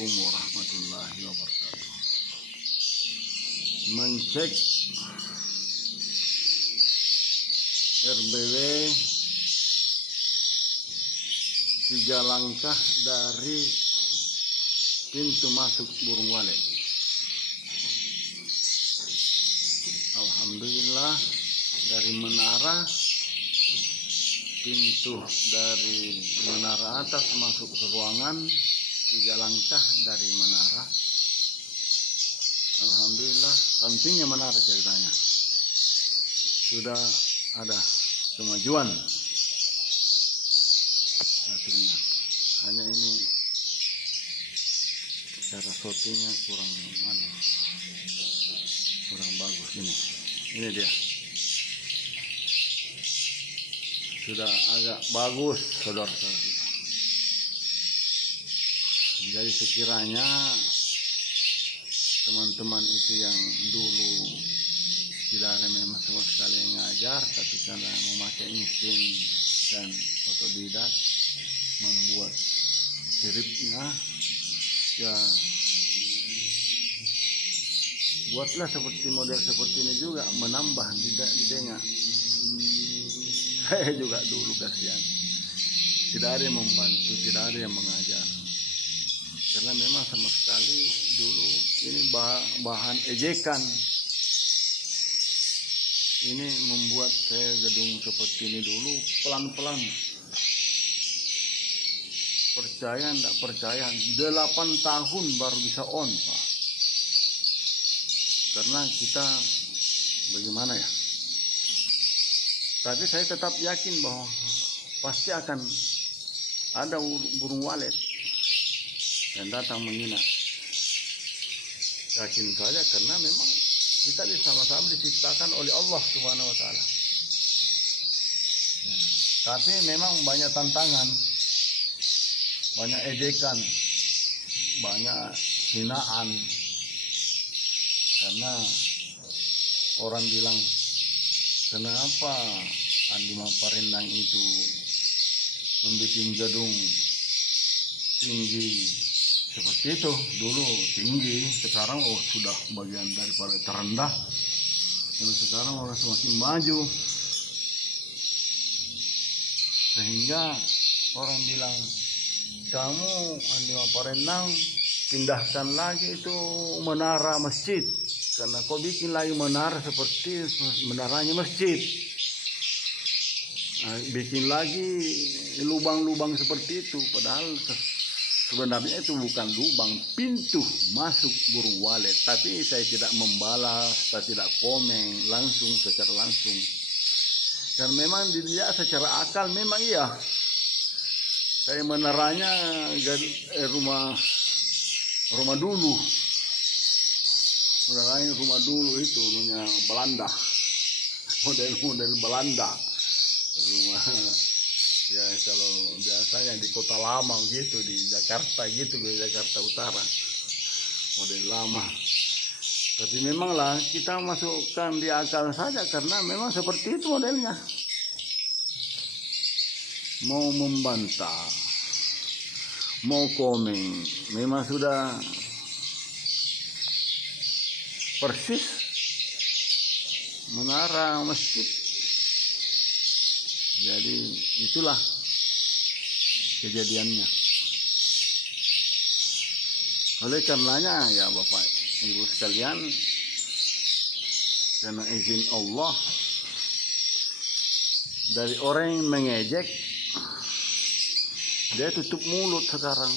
Assalamualaikum warahmatullahi wabarakatuh. Mengcek RBW 3 langkah dari pintu masuk Burung Walet. Alhamdulillah, dari menara, pintu dari menara atas masuk ke ruangan 3 langkah dari menara. Alhamdulillah, pentingnya menara ceritanya. Sudah ada kemajuan hasilnya. Hanya ini cara shootingnya kurang bagus ini. Ini dia. Sudah agak bagus, saudara-saudara. Jadi sekiranya teman-teman itu yang dulu tidak ada memang sama sekali yang ngajar, tapi karena memakai mesin dan otodidak membuat siripnya, ya buatlah seperti model seperti ini juga, menambah didengar. Saya juga dulu kasihan, tidak ada yang membantu, tidak ada yang mengajar, karena memang sama sekali dulu ini bahan ejekan. Ini membuat saya gedung seperti ini dulu pelan-pelan. Percaya enggak percaya, 8 tahun baru bisa on, Pak. Karena kita bagaimana ya? Tapi saya tetap yakin bahwa pasti akan ada burung walet yang datang menginap. Yakin saja, karena memang kita sama-sama diciptakan oleh Allah Subhanahu wa Ta'ala. Ya, tapi memang banyak tantangan, banyak ejekan, banyak hinaan. Karena orang bilang, kenapa Andi Maparendang itu membuat gedung tinggi seperti itu? Dulu tinggi, sekarang sudah bagian daripada terendah. Dan sekarang orang semakin maju, sehingga orang bilang, kamu Andi Maparendang pindahkan lagi itu menara masjid, karena kau bikin lagi menara seperti menaranya masjid. Nah, bikin lagi lubang-lubang seperti itu, padahal sebenarnya itu bukan lubang, pintu masuk burung walet. Tapi saya tidak membalas, saya tidak komen secara langsung. Dan memang dilihat secara akal, memang iya. Saya meneranya rumah dulu. Meneranya rumah dulu itu punya Belanda. Model Belanda. Rumah ya kalau biasanya di kota lama gitu, di Jakarta gitu, di Jakarta Utara, model lama. Tapi memanglah kita masukkan di akal saja, karena memang seperti itu modelnya. Mau membantah, mau komen, memang sudah persis menara masjid. Jadi itulah kejadiannya. Oleh karenanya ya Bapak Ibu sekalian, karena izin Allah, dari orang yang mengejek, dia tutup mulut sekarang.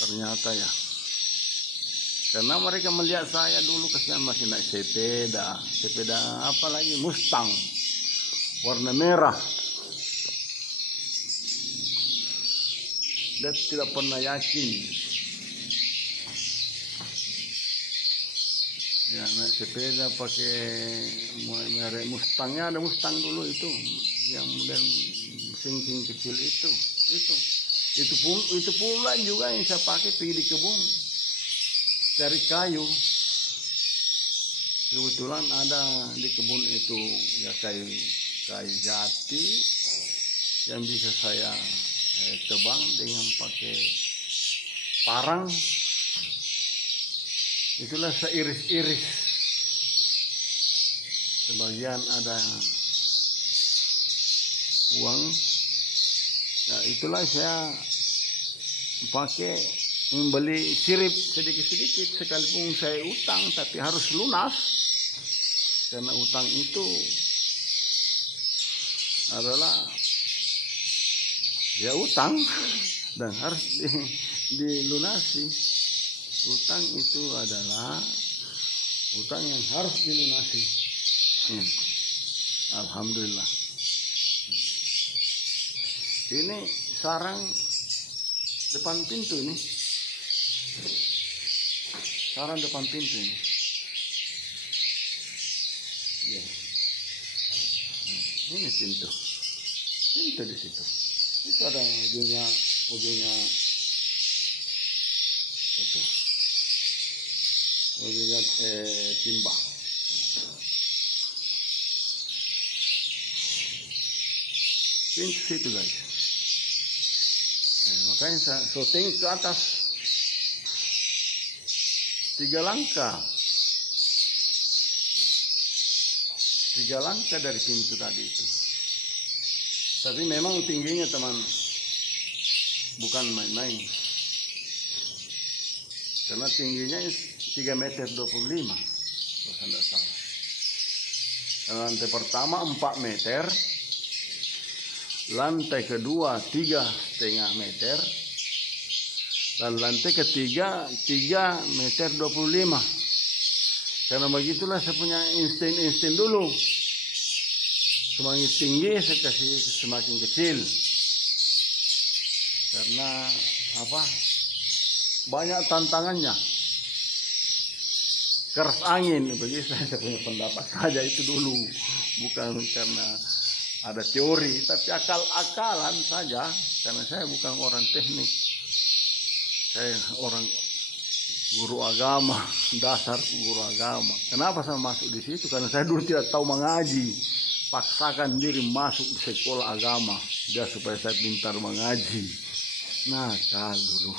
Ternyata ya, karena mereka melihat saya dulu kasihan masih naik sepeda apa lagi, Mustang warna merah. Dia tidak pernah yakin ya naik sepeda pakai merek Mustangnya. Ada Mustang dulu itu yang model mesin kecil itu pula juga yang saya pakai pergi di kebun cari kayu. Kebetulan ada di kebun itu ya kayu jati yang bisa saya tebang dengan pakai parang, itulah seiris-iris. Sebagian ada uang, ya itulah saya pakai membeli sirip sedikit-sedikit, sekalipun saya utang tapi harus lunas, karena utang itu adalah ya utang dan harus dilunasi. Utang itu adalah utang yang harus dilunasi. Alhamdulillah. Ini sarang depan pintu ini. Sarang depan pintu ini. Ya. Ini pintu. Pintu di situ. Itu ada ujungnya itu. Ujungnya timba. Pintu situ guys. Makanya saya syuting ke atas 3 langkah. 3 langkah dari pintu tadi itu. Tapi memang tingginya teman, bukan main-main. Karena tingginya 3,25 meter. Kalau tidak salah. Lantai pertama 4 meter. Lantai kedua 3,5 meter. Dan lantai ketiga 3,25 meter. Karena begitulah saya punya insting dulu. Semakin tinggi saya kasih semakin kecil. Karena apa? Banyak tantangannya. Keras angin, begitu saya punya pendapat saja itu dulu. Bukan karena ada teori, tapi akal-akalan saja. Karena saya bukan orang teknik. Saya orang guru agama, dasar guru agama. Kenapa saya masuk di situ? Karena saya dulu tidak tahu mengaji. Paksakan diri masuk di sekolah agama, dia supaya saya pintar mengaji. Nakal dulu.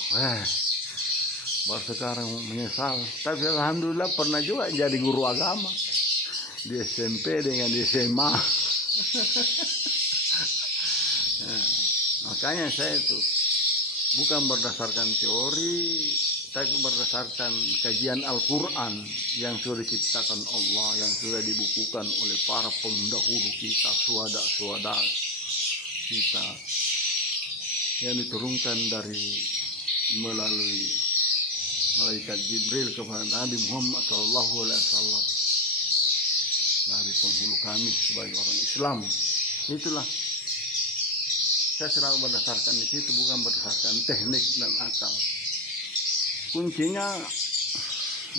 Baru sekarang menyesal. Tapi alhamdulillah pernah juga jadi guru agama di SMP dengan di SMA. Nah, makanya saya itu bukan berdasarkan teori, tapi berdasarkan kajian Al-Quran yang sudah diciptakan Allah, yang sudah dibukukan oleh para pendahulu kita, suada kita, yang diturunkan melalui malaikat Jibril kepada Nabi Muhammad SAW, Nabi penghulu kami sebagai orang Islam. Itulah saya selalu berdasarkan di situ, bukan berdasarkan teknik dan akal. Kuncinya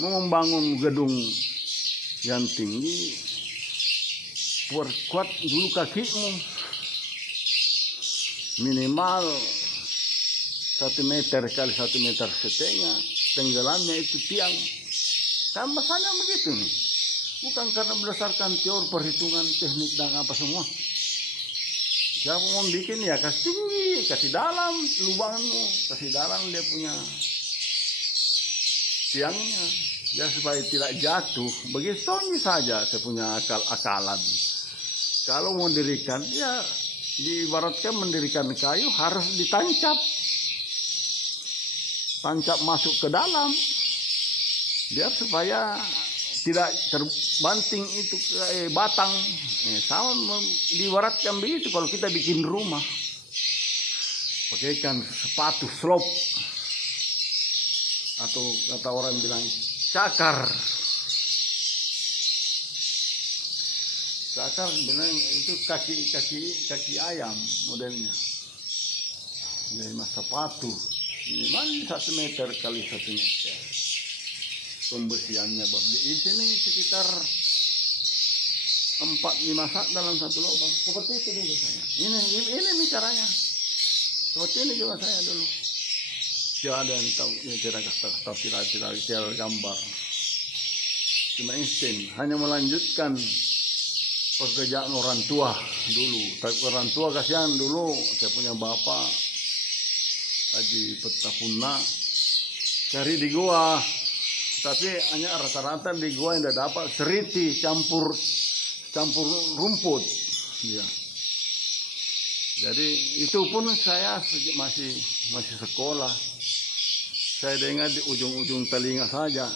mau membangun gedung yang tinggi, perkuat dulu kakimu minimal 1 meter kali 1,5 meter. Tenggelamnya itu tiang. Kan bahasanya begitu nih. Bukan karena berdasarkan teori, perhitungan, teknik dan apa semua. Siapa mau bikin ya kasih tinggi, kasih dalam lubangmu, kasih dalam dia punya tiangnya, ya supaya tidak jatuh. Begitu saja saya punya akal-akalan. Kalau mau mendirikan, ya diibaratkan mendirikan kayu harus ditancap. Tancap masuk ke dalam. Biar supaya tidak terbanting itu batang. Sama diibaratkan begitu kalau kita bikin rumah. Pakaikan sepatu slop. Atau kata orang bilang cakar. Cakar bilang itu kaki ayam modelnya. Jadi sepatu minimal 1 meter kali 1 meter. Pembersihannya di sini sekitar 4-5 sak dalam satu lubang. Seperti itu dulu saya. Ini caranya. Seperti ini juga saya dulu. Tidak ada yang tahu, tidak gambar. Cuma insting, hanya melanjutkan pekerjaan orang tua dulu. Tapi orang tua kasihan dulu, saya punya bapak Haji Petapuna, cari di gua, tapi hanya rata-rata di gua yang tidak dapat seriti campur rumput, ya. Jadi itu pun saya masih sekolah, saya dengar di ujung-ujung telinga saja.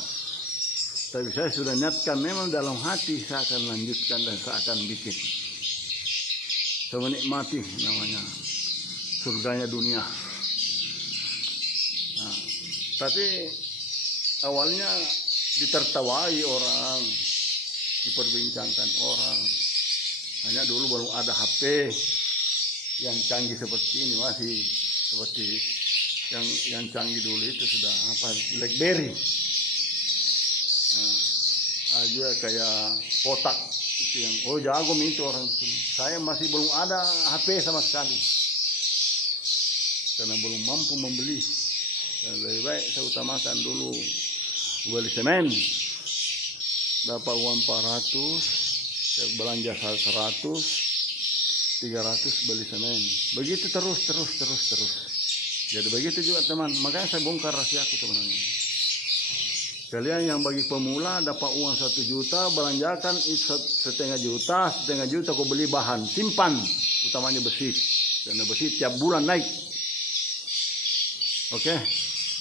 Tapi saya sudah niatkan memang dalam hati saya akan lanjutkan dan saya akan bikin. Saya menikmati namanya surganya dunia. Nah, tapi awalnya ditertawai orang, diperbincangkan orang. Hanya dulu belum ada HP yang canggih seperti ini, masih seperti yang canggih dulu itu sudah apa, BlackBerry. Nah, juga kayak kotak itu yang jago itu orang itu. Saya masih belum ada HP sama sekali karena belum mampu membeli. Dan lebih baik saya utamakan dulu beli semen, dapat uang 400, saya belanja 100, 300 beli semen. Begitu terus. Jadi begitu juga teman. Makanya saya bongkar rahasiaku sebenarnya. Kalian yang bagi pemula dapat uang 1 juta, belanjakan 1,5 juta kau beli bahan, simpan, utamanya besi. Karena besi tiap bulan naik. Oke?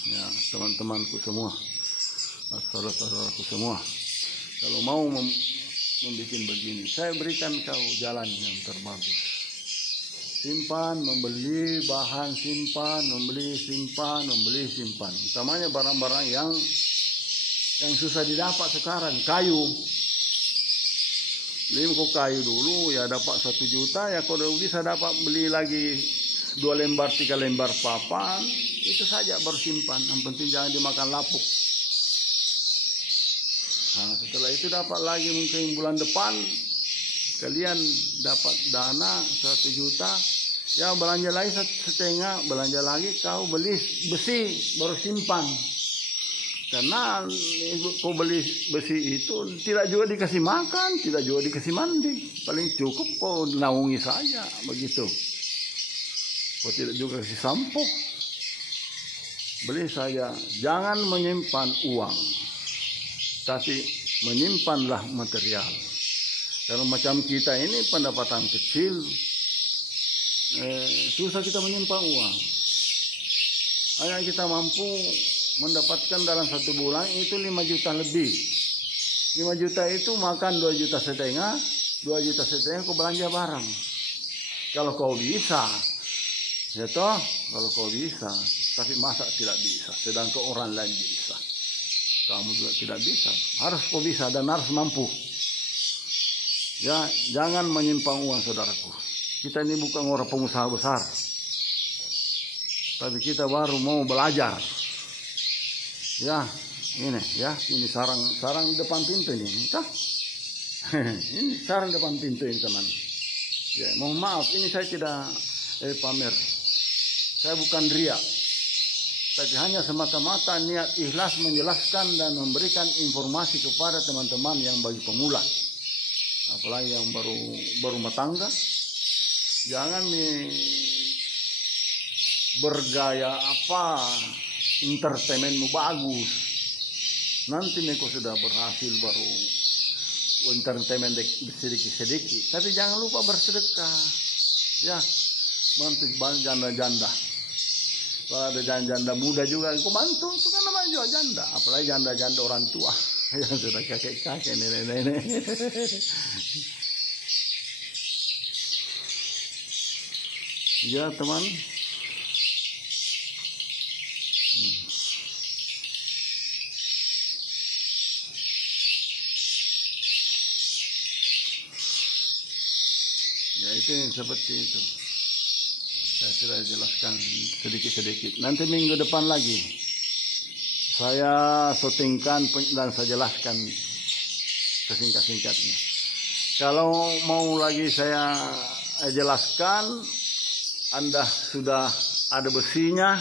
Ya, teman-temanku semua, saudara-saudaraku semua. Kalau mau membuat begini, saya berikan kau jalan yang terbagus. Simpan, membeli bahan, simpan, membeli, simpan. Utamanya barang-barang yang susah didapat sekarang, kayu. Beli kok kayu dulu ya dapat 1 juta, ya kalau bisa dapat beli lagi 2 lembar 3 lembar papan, itu saja baru simpan. Yang penting jangan dimakan lapuk. Nah, setelah itu dapat lagi mungkin bulan depan kalian dapat dana 1 juta, ya belanja lagi 1,5, belanja lagi kau beli besi baru simpan. Karena kau beli besi itu tidak juga dikasih makan, tidak juga dikasih mandi, paling cukup kau naungi saja begitu. Kau tidak juga kasih sampo. Beli saja, jangan menyimpan uang, tapi menyimpanlah material. Kalau macam kita ini pendapatan kecil, susah kita menyimpan uang. Hanya kita mampu mendapatkan dalam 1 bulan itu 5 juta lebih. 5 juta itu makan 2,5 juta, 2,5 juta kau belanja barang. Kalau kau bisa, ya toh, kalau kau bisa. Tapi masa tidak bisa, sedangkan orang lain bisa. Kamu juga tidak bisa. Harus kau bisa dan harus mampu. Ya, jangan menyimpan uang, saudaraku. Kita ini bukan orang pengusaha besar, tapi kita baru mau belajar. Ya, ini sarang depan pintu ini, toh. Ini sarang depan pintu ini, teman. Ya, mohon maaf, ini saya tidak pamer. Saya bukan riak, tapi hanya semata-mata niat ikhlas menjelaskan dan memberikan informasi kepada teman-teman yang bagi pemula, apalagi yang baru rumah tangga. Jangan bergaya apa, entertainmentmu bagus, nanti kau sudah berhasil baru entertainment sedikit-sedikit. Tapi jangan lupa bersedekah, ya, bantu janda-janda. Kalau ada janda muda juga, kau bantu, itu kan namanya juga janda. Apalagi janda-janda orang tua yang sudah kakek-kakek, nenek-nenek. Ya teman. Ya itu yang seperti itu. Saya sudah jelaskan sedikit-sedikit. Nanti minggu depan lagi saya syutingkan dan saya jelaskan sesingkat-singkatnya. Kalau mau lagi saya jelaskan, Anda sudah ada besinya,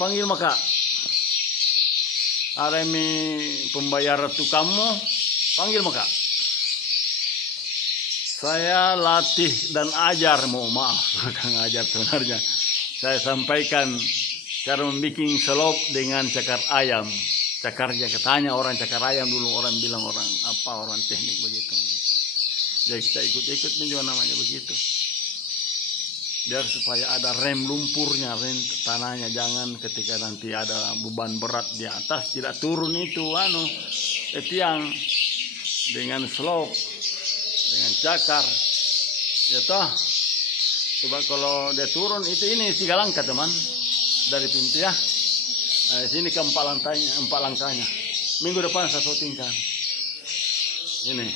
panggil maka. Ada pembayar tu kamu, panggil maka. Saya latih dan ajar, mohon maaf, bukan ajar sebenarnya. Saya sampaikan cara membuat selop dengan cakar ayam. Cakarnya katanya orang cakar ayam dulu, orang bilang orang teknik begitu. Jadi kita ikut-ikut juga namanya begitu. Biar supaya ada rem lumpurnya, rem tanahnya, jangan ketika nanti ada beban berat di atas tidak turun itu tiang dengan slope, dengan cakar. Ya toh. Coba kalau dia turun ini 3 langkah teman dari pintu ya. Nah, sini ke 4 langkahnya. Minggu depan saya syutingkan. Ini.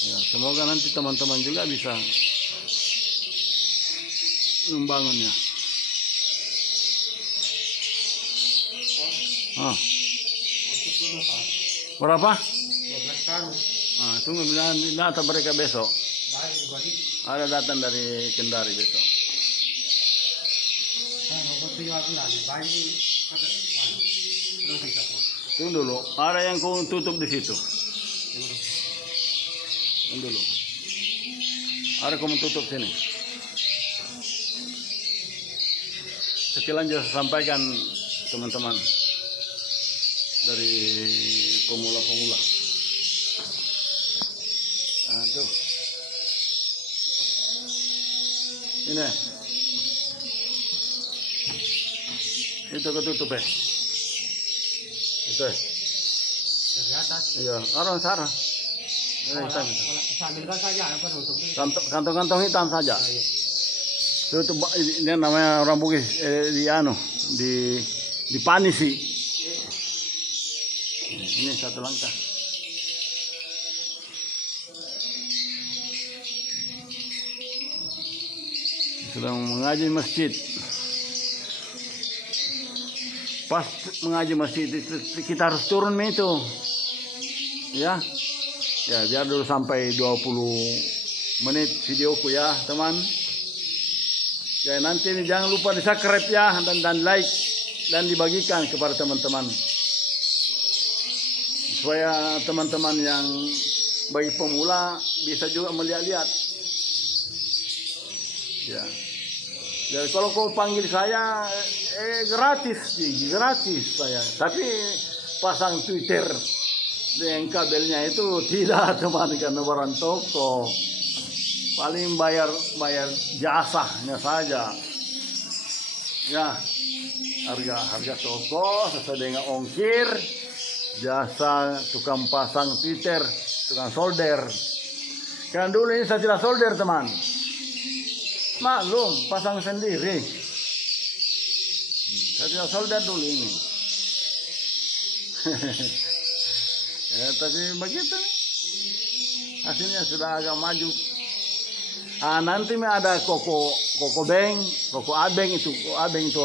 Ya, semoga nanti teman-teman juga bisa membangunnya. Berapa? 12 karung. Tunggu data mereka besok. Ada datang dari Kendari besok. Tunggu dulu, ada yang kau tutup di situ. Tunggu dulu. Ada kau tutup sini. Sekilas saya sampaikan teman-teman dari pemula-pemula. Tuh. Ini. Itu ketutup ya. Itu ya. Dari atas. Iya, orang Sarah. Sambilkan saja apa untuk Kantong-kantong hitam saja. Itu ini namanya orang Bugis di panisi. Ini 1 langkah. Sedang mengaji masjid. Pas mengaji masjid itu kita harus turun itu. Ya. Ya, biar dulu sampai 20 menit videoku ya, teman. Ya, nanti ini jangan lupa di-subscribe ya dan like dan dibagikan kepada teman-teman. Supaya teman-teman yang bagi pemula bisa juga melihat-lihat. Ya. Jadi kalau kau panggil saya gratis saya. Tapi pasang Twitter dengan kabelnya itu tidak teman, karena barang toko. Paling bayar jasanya saja. Ya. Harga toko sesuai dengan ongkir, jasa tukang pasang Twitter, tukang solder. Kan dulu ini saya tidak solder teman. Maklum, pasang sendiri. Saya tidak solder dulu ini. Ya, tapi begitu nih. Hasilnya sudah agak maju. Nanti ada koko abeng itu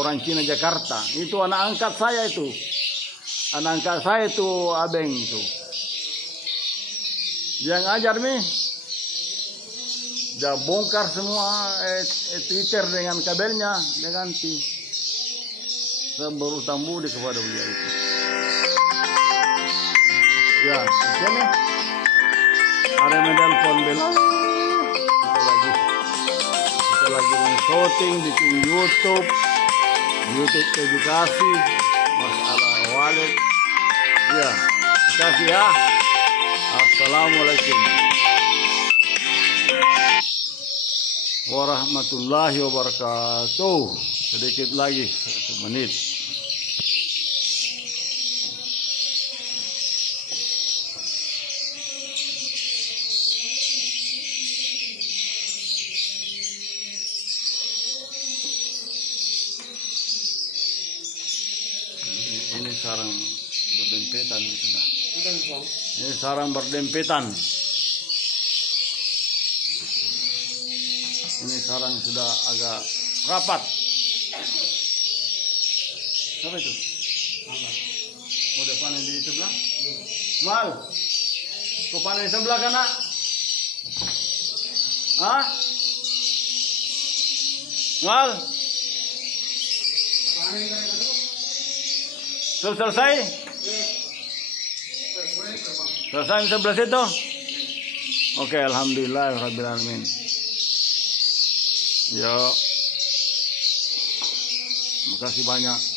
orang Cina Jakarta. Itu anak angkat saya itu. Anak angkat saya itu abeng itu. Dia ngajar nih. Dia bongkar semua Twitter dengan kabelnya, dia ganti. Saya berutang budi kepada beliau itu. Ya, sini ada menelpon bel. Kita lagi shooting bikin YouTube edukasi masalah wallet. Ya, kasih ya. Assalamualaikum warahmatullahi wabarakatuh. Sedikit lagi 1 menit. Ini sarang berdempetan gitu dah. Ini sarang berdempetan. Ini sarang sudah agak rapat. Apa itu? Oh, udah panen di sebelah? Mal, kau panen di sebelah kan nak? Hah? Mal? Selesai? Selesai di sebelah situ? Oke, alhamdulillah rabbil alamin. Ya, makasih banyak.